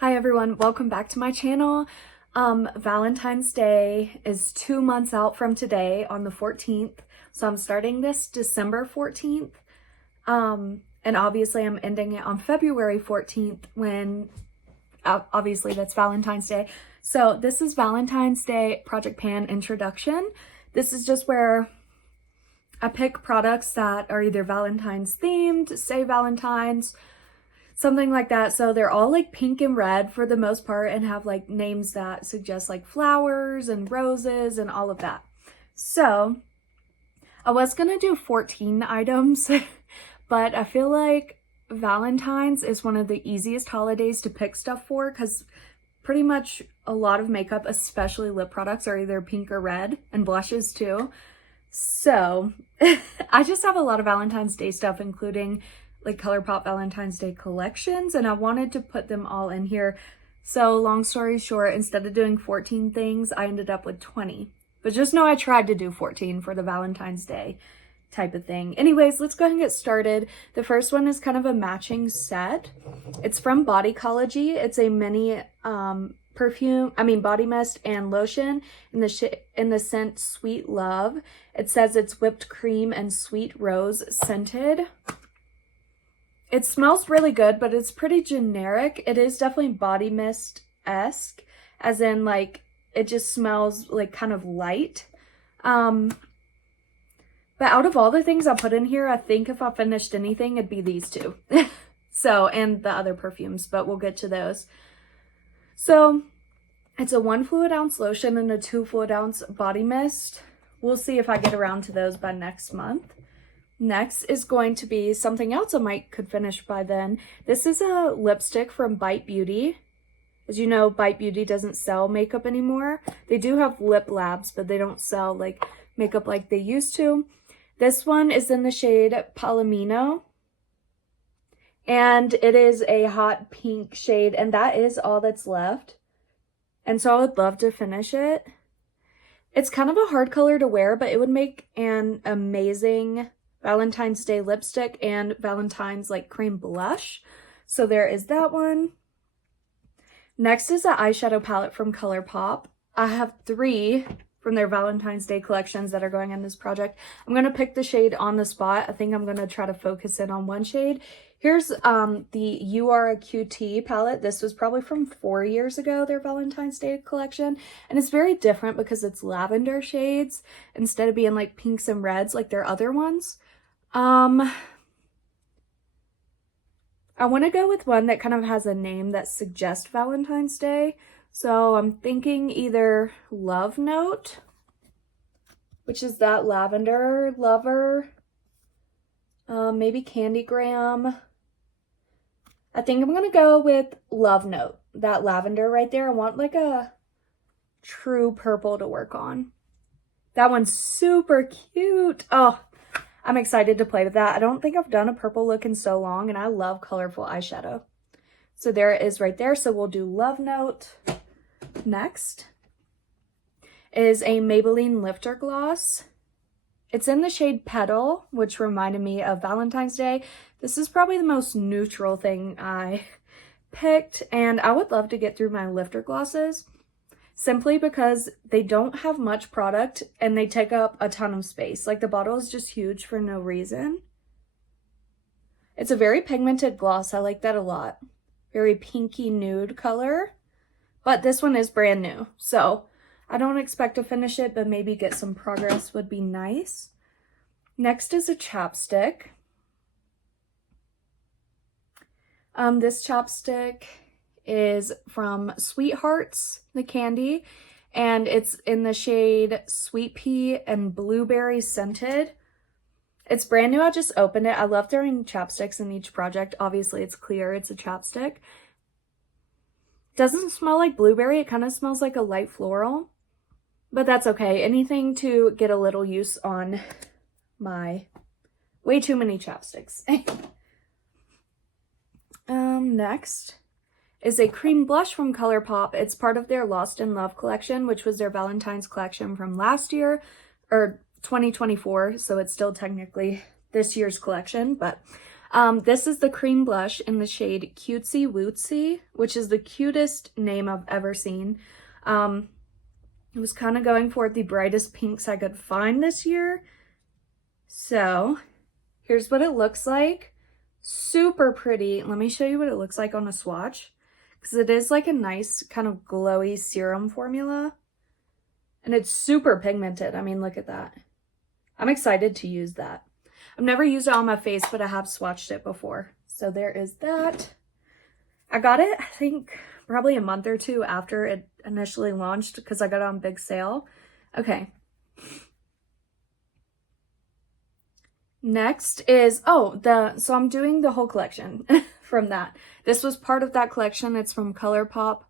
Hi everyone, welcome back to my channel. Valentine's Day is 2 months out from today on the 14th. So I'm starting this December 14th. And obviously I'm ending it on February 14th when obviously that's Valentine's Day. So this is Valentine's Day Project Pan introduction. This is just where I pick products that are either Valentine's themed, say Valentine's, something like that. So they're all like pink and red for the most part and have like names that suggest like flowers and roses and all of that. So I was gonna do 14 items, but I feel like Valentine's is one of the easiest holidays to pick stuff for because pretty much a lot of makeup, especially lip products, are either pink or red, and blushes too. So I just have a lot of Valentine's Day stuff, including like ColourPop Valentine's Day collections, and I wanted to put them all in here. So long story short, instead of doing 14 things, I ended up with 20. But just know I tried to do 14 for the Valentine's Day type of thing. Anyways, let's go ahead and get started. The first one is kind of a matching set. It's from Bodycology. It's a mini body mist and lotion in the scent Sweet Love. It says it's whipped cream and sweet rose scented. It smells really good, but it's pretty generic. It is definitely body mist-esque, as in like it just smells like kind of light. But out of all the things I put in here, I think if I finished anything, it'd be these two. So, and the other perfumes, but we'll get to those. So it's a 1 fluid ounce lotion and a 2 fluid ounce body mist. We'll see if I get around to those by next month. Next is going to be something else I could finish by then. This is a lipstick from Bite Beauty. As you know, Bite Beauty doesn't sell makeup anymore. They do have lip labs, but they don't sell like makeup like they used to. This one is in the shade Palomino. And it is a hot pink shade, and that is all that's left. And so I would love to finish it. It's kind of a hard color to wear, but it would make an amazing Valentine's Day lipstick and Valentine's like cream blush. So there is that one. Next is an eyeshadow palette from ColourPop. I have 3 from their Valentine's Day collections that are going in this project. I'm going to pick the shade on the spot. I think I'm going to try to focus in on one shade. Here's the You Are a QT palette. This was probably from 4 years ago, their Valentine's Day collection. And it's very different because it's lavender shades instead of being like pinks and reds like their other ones. I want to go with one that kind of has a name that suggests Valentine's Day. So I'm thinking either Love Note, which is that lavender lover, maybe Candygram. I think I'm going to go with Love Note, that lavender right there. I want like a true purple to work on. That one's super cute. Oh, I'm excited to play with that. I don't think I've done a purple look in so long, and I love colorful eyeshadow. So there it is right there. So we'll do Love Note. Next is a Maybelline Lifter Gloss. It's in the shade Petal, which reminded me of Valentine's Day. This is probably the most neutral thing I picked, and I would love to get through my lifter glosses simply because they don't have much product and they take up a ton of space. Like the bottle is just huge for no reason. It's a very pigmented gloss. I like that a lot. Very pinky nude color. But this one is brand new, so I don't expect to finish it, but maybe get some progress would be nice. Next is a chapstick. This chapstick is from Sweethearts, the candy, and it's in the shade Sweet Pea and Blueberry Scented. It's brand new. I just opened it. I love throwing chapsticks in each project. Obviously, it's clear. It's a chapstick. Doesn't smell like blueberry. It kind of smells like a light floral, but that's okay. Anything to get a little use on my way too many chapsticks. Next is a cream blush from ColourPop. It's part of their Lost in Love collection, which was their Valentine's collection from last year, or 2024, so it's still technically this year's collection, but This is the cream blush in the shade Cutesy Wootsy, which is the cutest name I've ever seen. I was kind of going for the brightest pinks I could find this year. So here's what it looks like. Super pretty. Let me show you what it looks like on a swatch, because it is like a nice kind of glowy serum formula. And it's super pigmented. I mean, look at that. I'm excited to use that. I've never used it on my face, but I have swatched it before. So there is that. I got it, I think, probably a month or two after it initially launched, because I got it on big sale. Okay. Next is, so I'm doing the whole collection from that. This was part of that collection. It's from ColourPop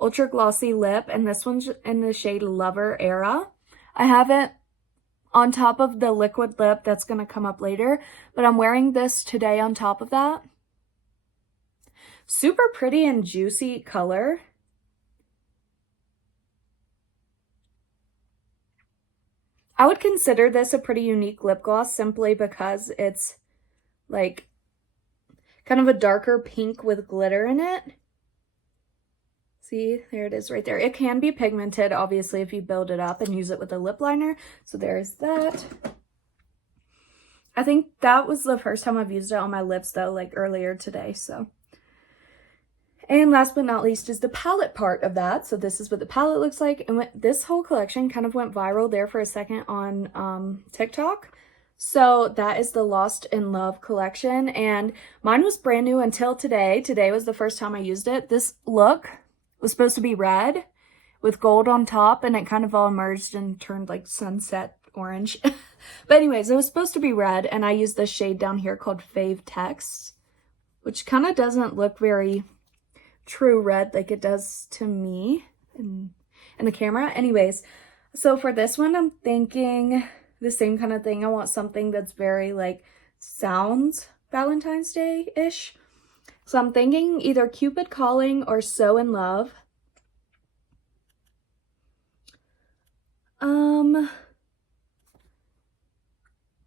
Ultra Glossy Lip, and this one's in the shade Lover Era. I have it on top of the liquid lip that's going to come up later, but I'm wearing this today on top of that. Super pretty and juicy color. I would consider this a pretty unique lip gloss simply because it's like kind of a darker pink with glitter in it. See, there it is right there. It can be pigmented, obviously, if you build it up and use it with a lip liner. So there's that. I think that was the first time I've used it on my lips, though, like earlier today, so. And last but not least is the palette part of that. So this is what the palette looks like. And this whole collection kind of went viral there for a second on TikTok. So that is the Lost in Love collection. And mine was brand new until today. Today was the first time I used it. This look was supposed to be red with gold on top, and it kind of all merged and turned like sunset orange. But anyways, it was supposed to be red, and I used this shade down here called Fave Text, which kind of doesn't look very true red like it does to me in the camera. Anyways, so for this one, I'm thinking the same kind of thing. I want something that's very like sounds Valentine's Day-ish. So I'm thinking either Cupid Calling or So in Love.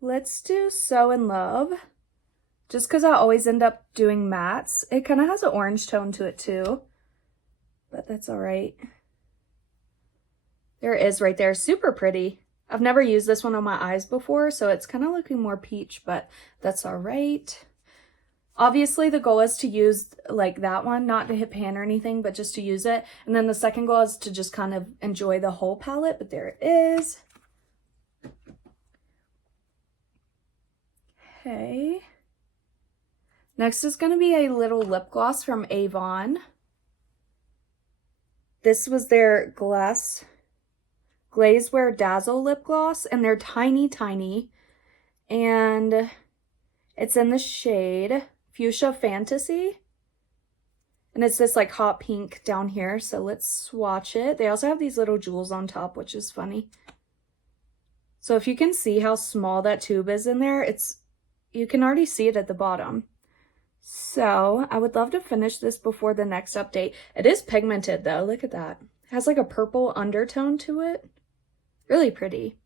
Let's do So in Love. Just because I always end up doing mattes. It kind of has an orange tone to it too. But that's all right. There it is right there. Super pretty. I've never used this one on my eyes before, so it's kind of looking more peach, but that's all right. Obviously, the goal is to use like that one, not to hit pan or anything, but just to use it. And then the second goal is to just kind of enjoy the whole palette, but there it is. Okay. Next is going to be a little lip gloss from Avon. This was their Glazewear Dazzle lip gloss, and they're tiny, tiny. And it's in the shade Fuchsia Fantasy. And it's this like hot pink down here, so let's swatch it. They also have these little jewels on top, which is funny. So if you can see how small that tube is in there, you can already see it at the bottom. So I would love to finish this before the next update. It is pigmented though, look at that. It has like a purple undertone to it. Really pretty.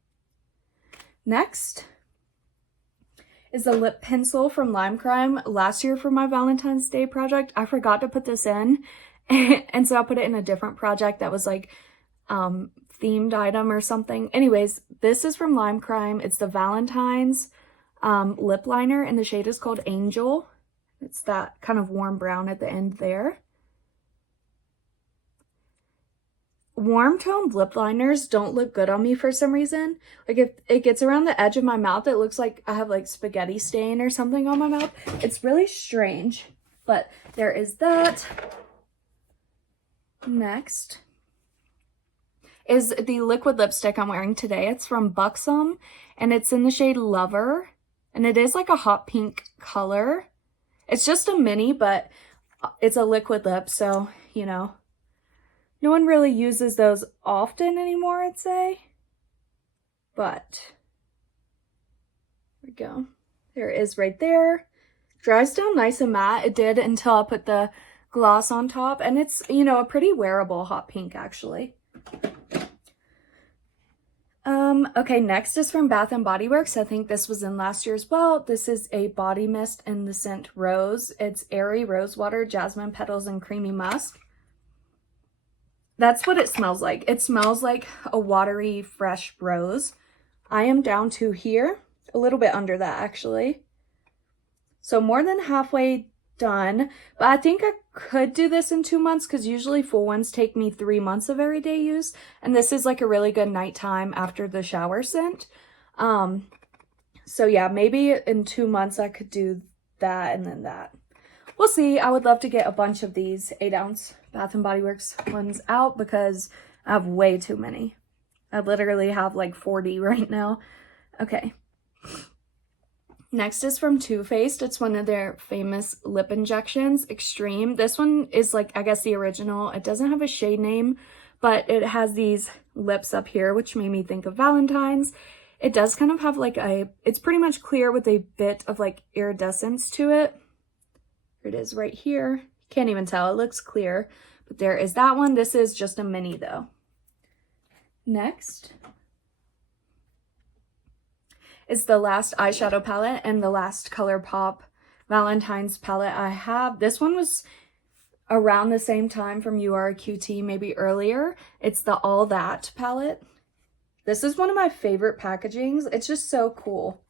Next is the lip pencil from Lime Crime. Last year for my Valentine's Day project, I forgot to put this in. And so I put it in a different project that was like themed item or something. Anyways, this is from Lime Crime. It's the Valentine's lip liner, and the shade is called Angel. It's that kind of warm brown at the end there. Warm toned lip liners don't look good on me for some reason. Like if it gets around the edge of my mouth, it looks like I have like spaghetti stain or something on my mouth. It's really strange, but there is that. Next is the liquid lipstick I'm wearing today. It's from Buxom, and it's in the shade Lover, and it is like a hot pink color. It's just a mini, but it's a liquid lip, so, you know, no one really uses those often anymore, I'd say. But there we go. There it is right there. Dries down nice and matte. It did until I put the gloss on top, and it's, you know, a pretty wearable hot pink actually. Okay, next is from Bath and Body Works. I think this was in last year as well. This is a body mist in the scent Rose. It's airy rose water, jasmine petals, and creamy musk. That's what it smells like. It smells like a watery, fresh rose. I am down to here, a little bit under that actually. So more than halfway done, but I think I could do this in 2 months because usually full ones take me 3 months of everyday use, and this is like a really good nighttime after the shower scent. So yeah, maybe in 2 months I could do that and then that. We'll see. I would love to get a bunch of these 8-ounce Bath and Body Works ones out because I have way too many. I literally have like 40 right now. Okay. Next is from Too Faced. It's one of their famous lip injections, Extreme. This one is like, I guess, the original. It doesn't have a shade name, but it has these lips up here, which made me think of Valentine's. It does kind of have like it's pretty much clear with a bit of like iridescence to it. Here it is right here. Can't even tell. It looks clear, but there is that one. This is just a mini though. Next is the last eyeshadow palette and the last ColourPop Valentine's palette I have. This one was around the same time from You Are a QT, maybe earlier. It's the All That palette. This is one of my favorite packagings. It's just so cool.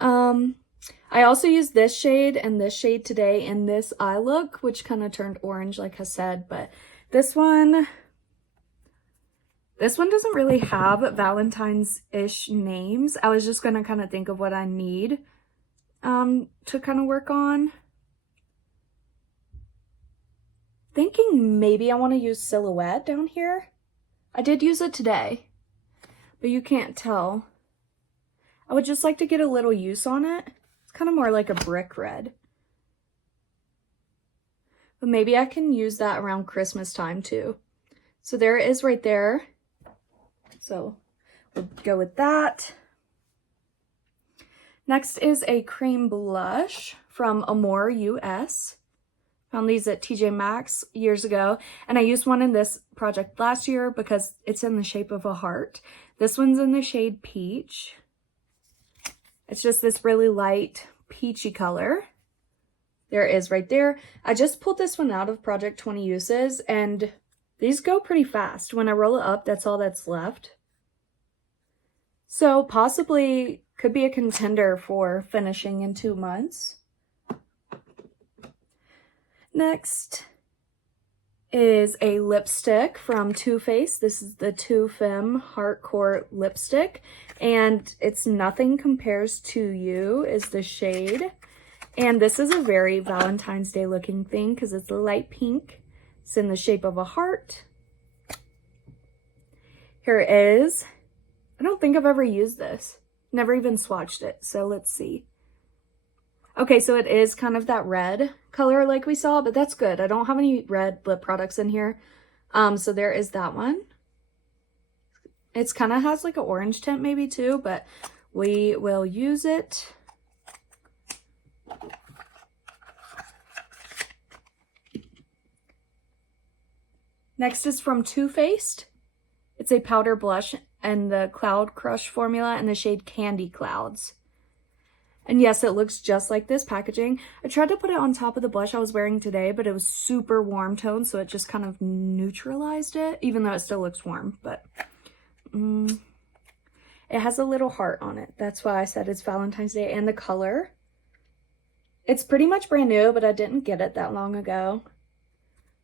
I also used this shade and this shade today in this eye look, which kind of turned orange like I said, but this one doesn't really have Valentine's-ish names. I was just going to kind of think of what I need to kind of work on. Thinking maybe I want to use Silhouette down here. I did use it today, but you can't tell. I would just like to get a little use on it. It's kind of more like a brick red. But maybe I can use that around Christmas time too. So there it is right there. So we'll go with that. Next is a cream blush from Amore US. Found these at TJ Maxx years ago, and I used one in this project last year because it's in the shape of a heart. This one's in the shade Peach. It's just this really light peachy color. There it is right there. I just pulled this one out of Project 20 Uses, and these go pretty fast. When I roll it up, that's all that's left. So possibly could be a contender for finishing in 2 months. Next is a lipstick from Too Faced. This is the Too Femme Heartcore lipstick, and it's Nothing Compares to You is the shade. And this is a very Valentine's Day looking thing because it's a light pink. It's in the shape of a heart. Here it is. I don't think I've ever used this. Never even swatched it, so let's see. Okay, so it is kind of that red color like we saw, but that's good. I don't have any red lip products in here. So there is that one. It's kind of has like an orange tint maybe too, but we will use it. Next is from Too Faced. It's a powder blush and the Cloud Crush formula in the shade Candy Clouds. And yes, it looks just like this packaging. I tried to put it on top of the blush I was wearing today, but it was super warm tone, so it just kind of neutralized it, even though it still looks warm. But it has a little heart on it. That's why I said it's Valentine's Day. And the color, it's pretty much brand new, but I didn't get it that long ago.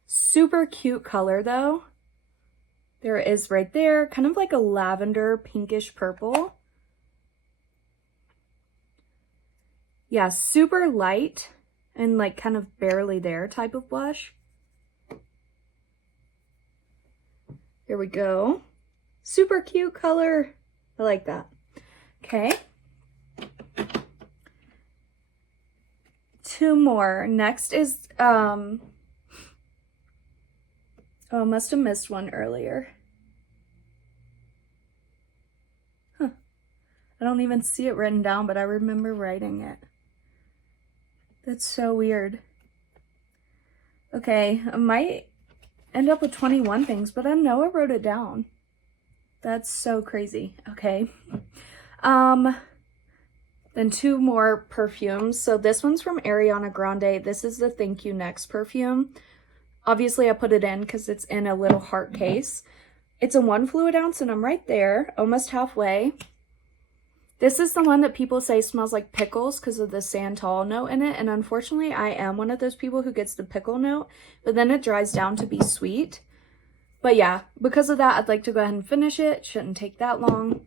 Super cute color though. There it is right there, kind of like a lavender pinkish purple. Yeah, super light and like kind of barely there type of blush. Here we go. Super cute color. I like that. Okay. 2 more. Next is, oh, I must have missed one earlier. Huh. I don't even see it written down, but I remember writing it. That's so weird. Okay, I might end up with 21 things, but I know I wrote it down. That's so crazy. Okay. Then 2 more perfumes. So this one's from Ariana Grande. This is the Thank You Next perfume. Obviously, I put it in because it's in a little heart case. It's a 1 fluid ounce, and I'm right there, almost halfway. This is the one that people say smells like pickles because of the Santal note in it. And unfortunately, I am one of those people who gets the pickle note, but then it dries down to be sweet. But yeah, because of that, I'd like to go ahead and finish it. Shouldn't take that long.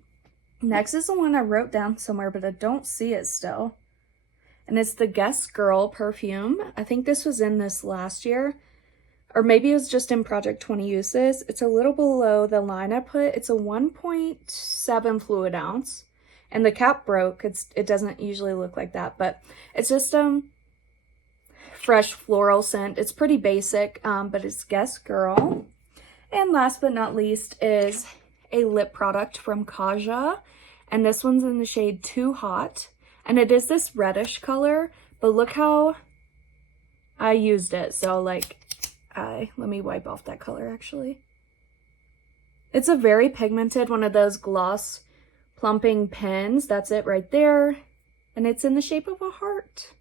Next is the one I wrote down somewhere, but I don't see it still. And it's the Guess Girl perfume. I think this was in this last year. Or maybe it was just in Project 20 Uses. It's a little below the line I put. It's a 1.7 fluid ounce. And the cap broke. It doesn't usually look like that. But it's just fresh floral scent. It's pretty basic, but it's Guess Girl. And last but not least is a lip product from Kaja, and this one's in the shade Too Hot, and it is this reddish color, but look how I used it. So like, let me wipe off that color actually. It's a very pigmented, one of those gloss plumping pens. That's it right there, and it's in the shape of a heart.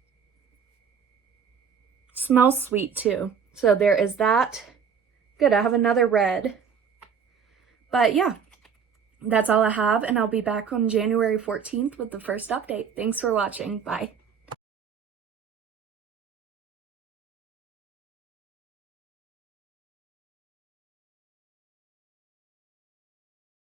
It smells sweet too. So there is that. Good, I have another red. But yeah, that's all I have, and I'll be back on January 14th with the first update. Thanks for watching. Bye.